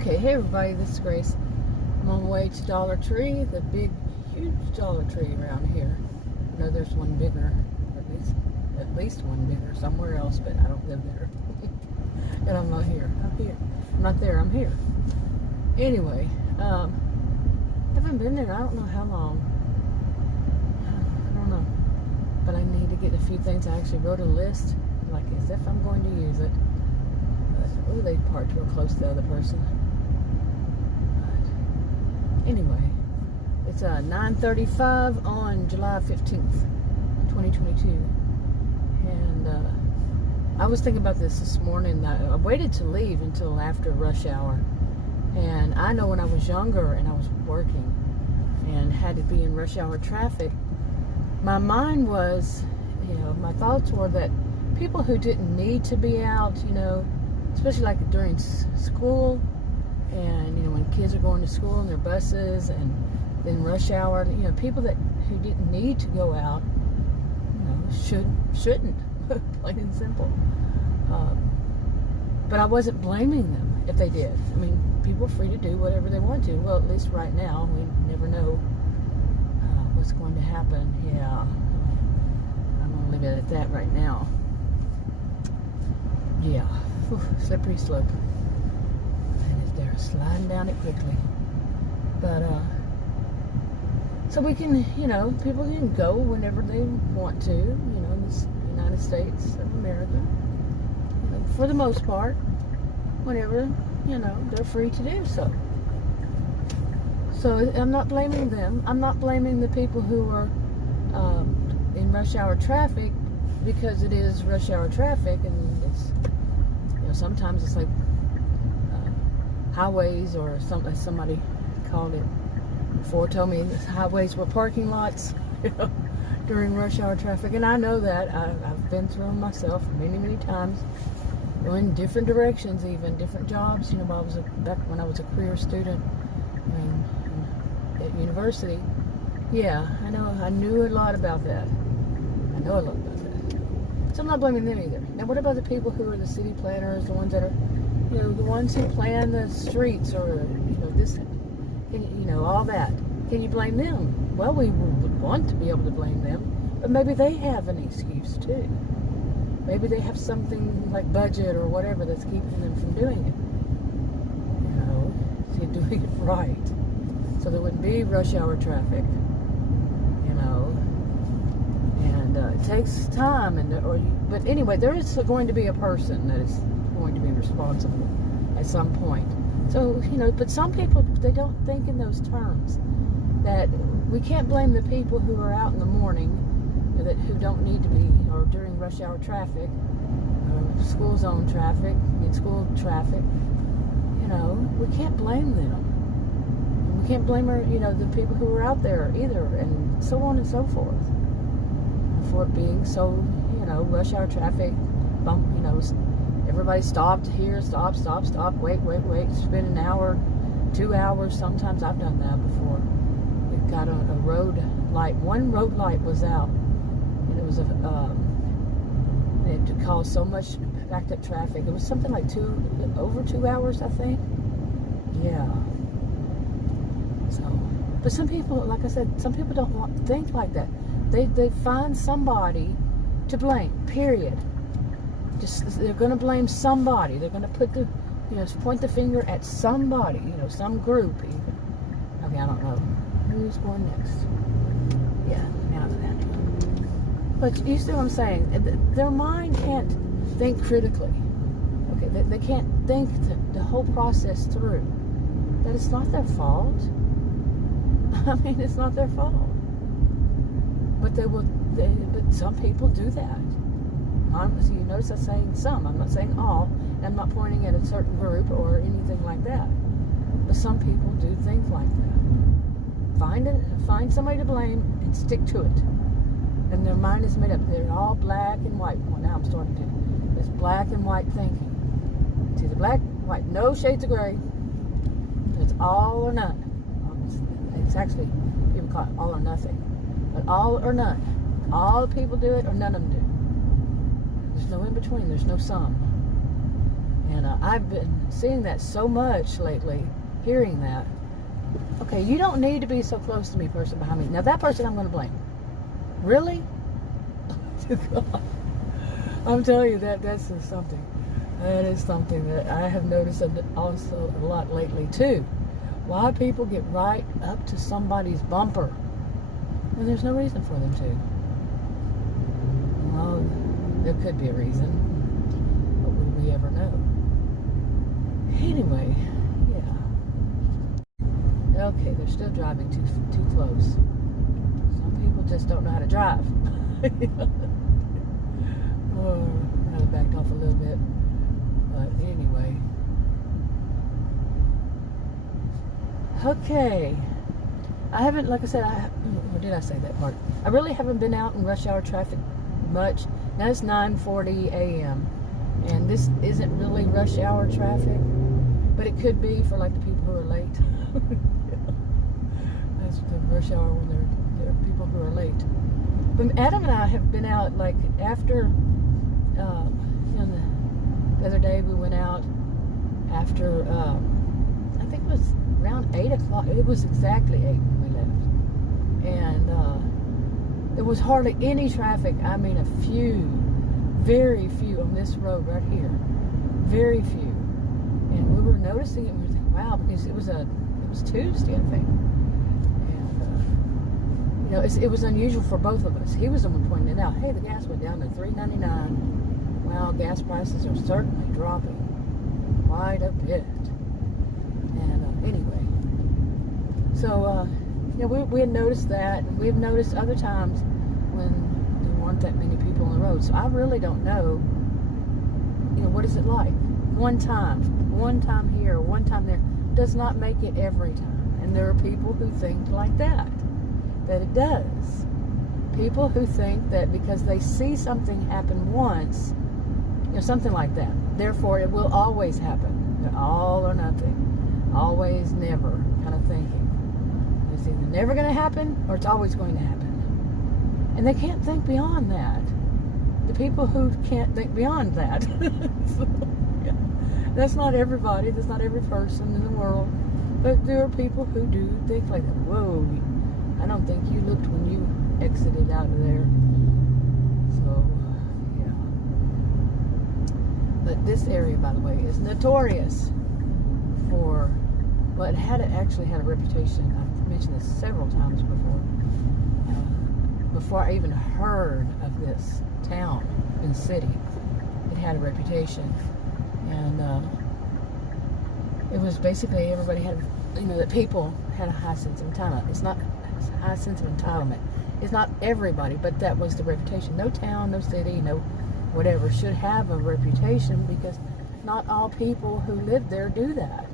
Okay, hey everybody, this is Grace. I'm on my way to Dollar Tree, the big, huge Dollar Tree around here. I know there's one bigger, at least one bigger somewhere else, but I don't live there. And I'm not here. I'm here. I'm not there. I'm here. Anyway, haven't been there. I don't know how long. I don't know. But I need to get a few things. I actually wrote a list, like as if I'm going to use it. Oh, they parked real close to the other person. But anyway, it's 9:35 on July 15th, 2022. And I was thinking about this morning. I waited to leave until after rush hour. And I know when I was younger and I was working and had to be in rush hour traffic, my mind was, my thoughts were that people who didn't need to be out, especially like during school and, when kids are going to school in their buses and then rush hour, people who didn't need to go out, shouldn't, plain and simple. But I wasn't blaming them if they did. I mean, people are free to do whatever they want to. Well, at least right now, we never know what's going to happen. Yeah, I'm going to leave it at that right now. Yeah, slippery slope. And they're sliding down it quickly. But, so we can, people can go whenever they want to, in the United States of America. For the most part, whenever, they're free to do so. So I'm not blaming them. I'm not blaming the people who are in rush hour traffic, because it is rush hour traffic, and it's, sometimes it's like highways, or something. Somebody called it before, told me highways were parking lots, during rush hour traffic, and I know that. I've been through them myself many, many times. In different directions, even different jobs. Back when I was a career student at university. Yeah, I know. I knew a lot about that. I know a lot about that. So I'm not blaming them either. Now, what about the people who are the city planners, the ones that are, the ones who plan the streets, or this, all that? Can you blame them? Well, we would want to be able to blame them, but maybe they have an excuse too. Maybe they have something like budget or whatever that's keeping them from doing it. Doing it right. So there wouldn't be rush hour traffic. And it takes time. But anyway, there is going to be a person that is going to be responsible at some point. So, but some people, they don't think in those terms. That we can't blame the people who are out in the morning, who don't need to be, or during rush hour traffic, or school zone traffic, school traffic. We can't blame them. And we can't blame the people who are out there either, and so on and so forth. For it being so, rush hour traffic, bump, everybody stopped here, stop, wait, spend an hour, 2 hours. Sometimes I've done that before. We've got a road light. One road light was out. And it was it caused so much backed up traffic. It was something like over 2 hours, I think. Yeah. So, but some people, like I said, some people don't think like that. They find somebody to blame. Period. They're going to blame somebody. They're going to put point the finger at somebody. Some group even. Okay, I don't know who's going next. Yeah, now that. But you see what I'm saying? Their mind can't think critically. Okay, they can't think the whole process through. That it's not their fault. I mean, it's not their fault. But but some people do that. So you notice I'm saying some. I'm not saying all. And I'm not pointing at a certain group or anything like that. But some people do think like that. Find somebody to blame and stick to it. And their mind is made up. They're all black and white. Well, now I'm starting to. It's black and white thinking. It's either black, white, no shades of gray. It's all or none. It's actually, people call it all or nothing. But all or none. All the people do it, or none of them do. There's no in between. There's no some. And I've been seeing that so much lately, hearing that. Okay, you don't need to be so close to me, person behind me. Now that person I'm going to blame. Really? I'm telling you, that's just something. That is something that I have noticed also a lot lately too. Why people get right up to somebody's bumper when there's no reason for them to. Well, there could be a reason, but would we ever know? Anyway, yeah. Okay, they're still driving too close. Some people just don't know how to drive. Oh, I backed off a little bit, but anyway. Okay, I haven't, like I said, or did I say that part? I really haven't been out in rush hour traffic much. Now it's 9:40 a.m. and this isn't really rush hour traffic, but it could be for like the people who are late. That's the rush hour when there are people who are late. But Adam and I have been out like after, the other day we went out after, I think it was around 8 o'clock. It was exactly 8 when we left. And there was hardly any traffic. I mean, a few, very few on this road right here. Very few. And we were noticing it and we were thinking, wow, because it was Tuesday, I think. And, it was unusual for both of us. He was the one pointing it out. Hey, the gas went down to $3.99. Well, gas prices are certainly dropping quite a bit. And anyway, so we had noticed that, and we've noticed other times when there weren't that many people on the road. So I really don't know. What is it like? One time here, one time there, does not make it every time. And there are people who think like that it does. People who think that because they see something happen once, something like that, therefore it will always happen. All or nothing. Always, never kind of thinking. It's either never going to happen or it's always going to happen. And they can't think beyond that. The people who can't think beyond that. So, yeah. That's not everybody. That's not every person in the world. But there are people who do think like that. Whoa, I don't think you looked when you exited out of there. So, yeah. But this area, by the way, is notorious for, well, it actually had a reputation. I've mentioned this several times before I even heard of this town and city. It had a reputation, and it was basically everybody had, that people had a high sense of entitlement. It's not a high sense of entitlement. It's not everybody, but that was the reputation. No town, no city, no whatever should have a reputation, because not all people who live there do that.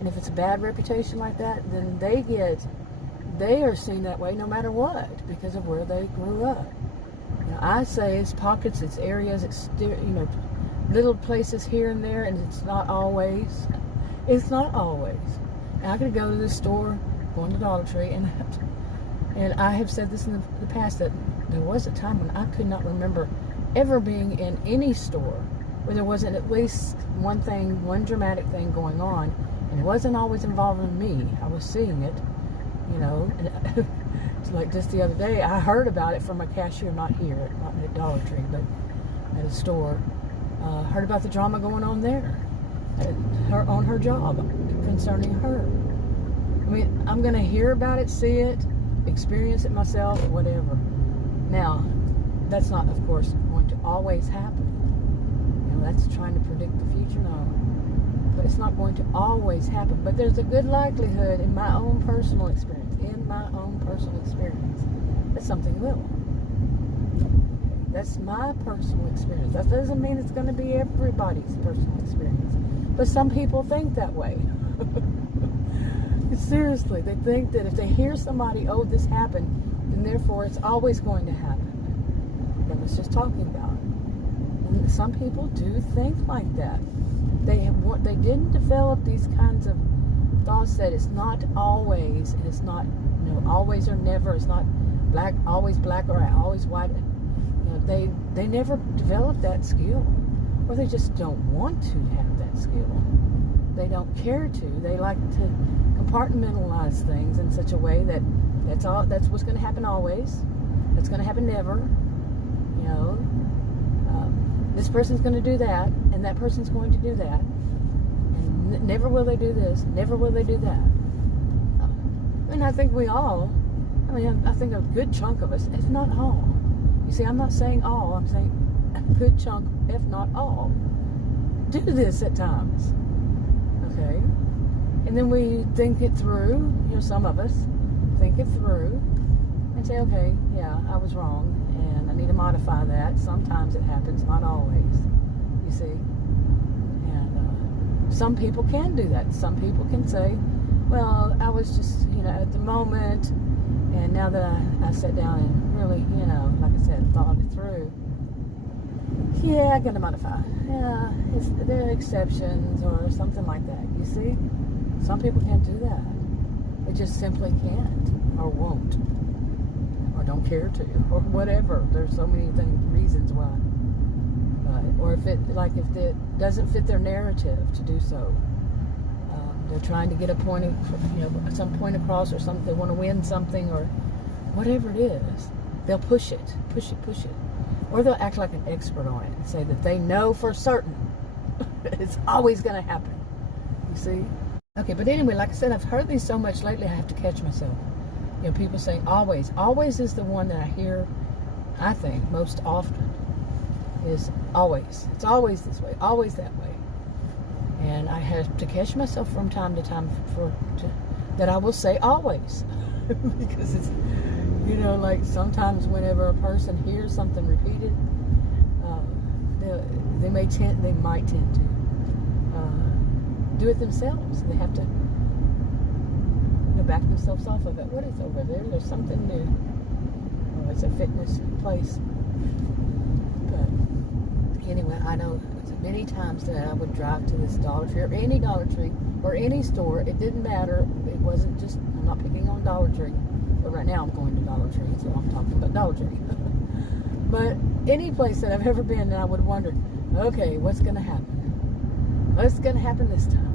And if it's a bad reputation like that, then they are seen that way no matter what, because of where they grew up. I say it's pockets, it's areas, it's little places here and there, and it's not always. It's not always. And I could go to the store, going to Dollar Tree, and I have said this in the past, that there was a time when I could not remember ever being in any store where there wasn't at least one dramatic thing going on, and it wasn't always involving me. I was seeing it, and it's like just the other day, I heard about it from a cashier, not at Dollar Tree, but at a store. Heard about the drama going on there, on her job, concerning her. I mean, I'm going to hear about it, see it, experience it myself, whatever. Now, that's not, of course, going to always happen. That's trying to predict the future, no. But it's not going to always happen. But there's a good likelihood, in my own personal experience, that something will. That's my personal experience. That doesn't mean it's going to be everybody's personal experience. But some people think that way. Seriously, they think that if they hear somebody, oh, this happened, then therefore it's always going to happen. That I was just talking about. And some people do think like that. They didn't develop these kinds of thoughts that it's not always, and it's not, always or never. It's not always black or always white. They never developed that skill or they just don't want to have that skill. They don't care to. They like to compartmentalize things in such a way that that's what's going to happen always. That's going to happen never. You know, this person's going to do that, and that person's going to do that, and never will they do this. Never will they do that. And I think we all. I mean, I think a good chunk of us, if not all. You see, I'm not saying all. I'm saying a good chunk, if not all, do this at times. Okay? And then we think it through. You know, some of us think it through and say, okay, yeah, I was wrong, and I need to modify that. Sometimes it happens, not always. You see? And some people can do that. Some people can say, well, I was just, you know, at the moment, and now that I sat down and really, you know, like I said, thought it through, yeah, I got to modify. Yeah, there are exceptions or something like that. You see? Some people can't do that. They just simply can't, or won't, or don't care to, or whatever. There's so many reasons why. Or if it doesn't fit their narrative to do so. They're trying to get a point, some point across, or something. They want to win something, or whatever it is. They'll push it, or they'll act like an expert on it and say that they know for certain it's always going to happen. You see? Okay, but anyway, like I said, I've heard these so much lately. I have to catch myself. You know, people saying always. Always is the one that I hear. I think most often is always. It's always this way. Always that way. And I have to catch myself from time to time that I will say always. Because it's, you know, like sometimes whenever a person hears something repeated, they might tend to do it themselves. They have to, you know, back themselves off of it. What is over there? There's something new. Oh, it's a fitness place. But anyway, I know many times that I would drive to this Dollar Tree, or any Dollar Tree, or any store. It didn't matter. It wasn't just, I'm not picking on Dollar Tree, but right now I'm going to Dollar Tree, so I'm talking about Dollar Tree. But any place that I've ever been, and I would wonder, okay, what's going to happen? What's going to happen this time?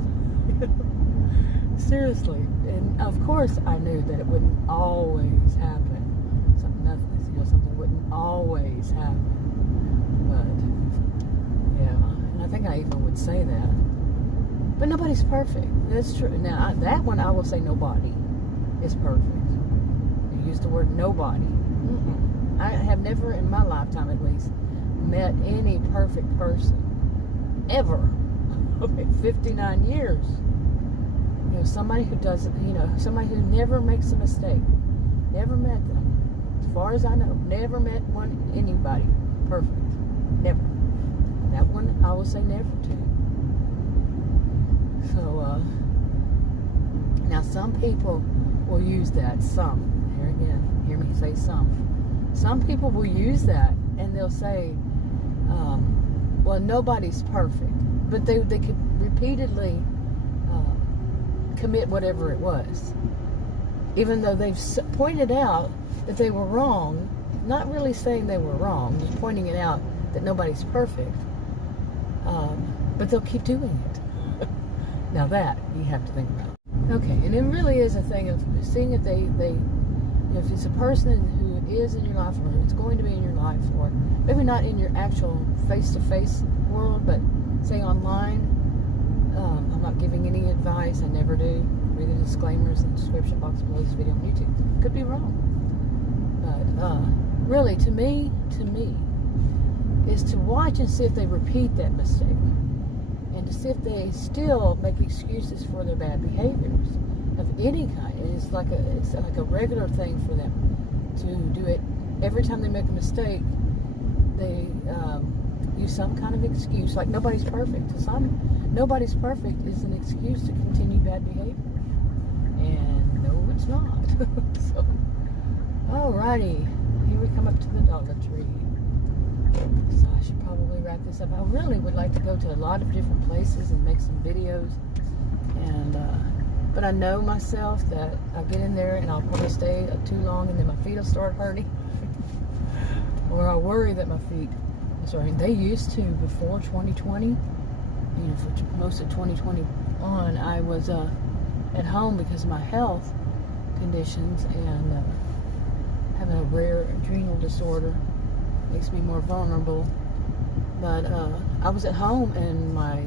Seriously. And of course I knew that it wouldn't always happen. Something wouldn't always happen. But yeah, and I think I even would say that. But nobody's perfect. That's true. Now, that one I will say nobody is perfect. I use the word nobody. I have never in my lifetime, at least, met any perfect person. Ever. Okay, 59 years. You know, somebody who doesn't, you know, somebody who never makes a mistake. Never met them. As far as I know, never met anybody perfect. Never. That one I will say never to. So, now some people will use that. Some. Here again, hear me say some. Some people will use that and they'll say, well, nobody's perfect. But they could repeatedly commit whatever it was. Even though they've pointed out that they were wrong, not really saying they were wrong, just pointing it out that nobody's perfect. But they'll keep doing it. Now that you have to think about. Okay, and it really is a thing of seeing if if it's a person who is in your life, or it's going to be in your life, or maybe not in your actual face-to-face world, but say online. I'm not giving any advice. I never do. Read the disclaimers in the description box below this video on YouTube. Could be wrong. But really, to me, is to watch and see if they repeat that mistake, and to see if they still make excuses for their bad behaviors of any kind. It's like a regular thing for them to do it every time they make a mistake. They use some kind of excuse, like nobody's perfect. To some, nobody's perfect is an excuse to continue bad behavior, and no, it's not. So, alrighty, here we come up to the Dollar Tree. So I should probably wrap this up. I really would like to go to a lot of different places and make some videos, and but I know myself that I'll get in there and I'll probably stay too long, and then my feet will start hurting, or I'll worry that my feet sorry, they used to, before 2020, you know, for most of 2021, I was at home because of my health conditions and having a rare adrenal disorder makes me more vulnerable. But I was at home and my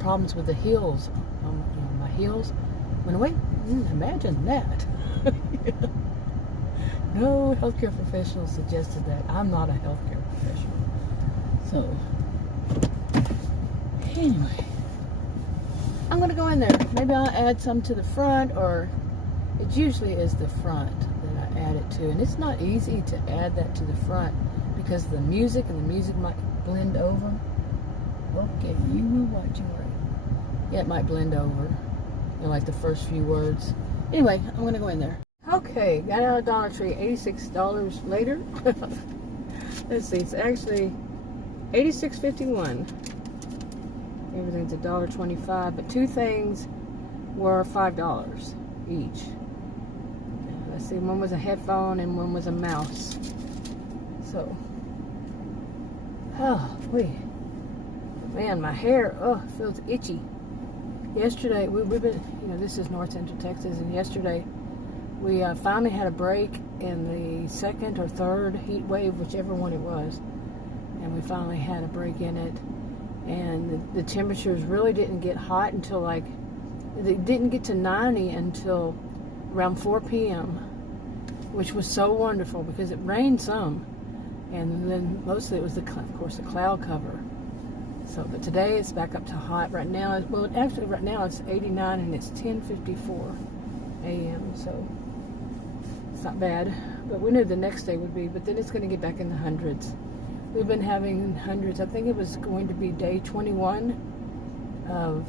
problems with the heels, you know, my heels went away. Imagine that. No healthcare professional suggested that. I'm not a healthcare professional. So, anyway, I'm going to go in there. Maybe I'll add some to the front, or it usually is the front that I add it to. And it's not easy to add that to the front because of the music, and the music might blend over. Okay, you were watching right. Yeah, it might blend over, you know, like the first few words. Anyway, I'm going to go in there. Okay, got out of Dollar Tree, $86 later. Let's see, it's actually $86.51. Everything's $1.25, but two things were $5 each. Let's see, one was a headphone and one was a mouse. So, oh, wait. Man, my hair, feels itchy. Yesterday, we've been, you know, this is North Central Texas, and yesterday we finally had a break in the second or third heat wave, whichever one it was, and we finally had a break in it. And the temperatures really didn't get hot until they didn't get to 90 until around 4 p.m., which was so wonderful because it rained some, and then mostly it was, of course, the cloud cover. So, but today it's back up to hot. Right now, well, actually right now it's 89 and it's 10:54 a.m., so it's not bad. But we knew the next day would be, but then it's going to get back in the hundreds. We've been having hundreds. I think it was going to be day 21 of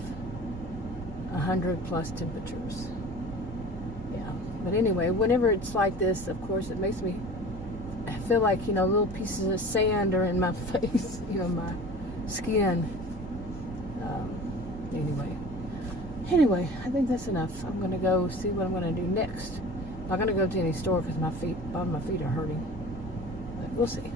100 plus temperatures. Yeah. But anyway, whenever it's like this, of course, it makes me feel like, you know, little pieces of sand are in my face, you know, my skin. Anyway, I think that's enough. I'm going to go see what I'm going to do next. I'm not going to go to any store because my bottom of my feet are hurting. But we'll see.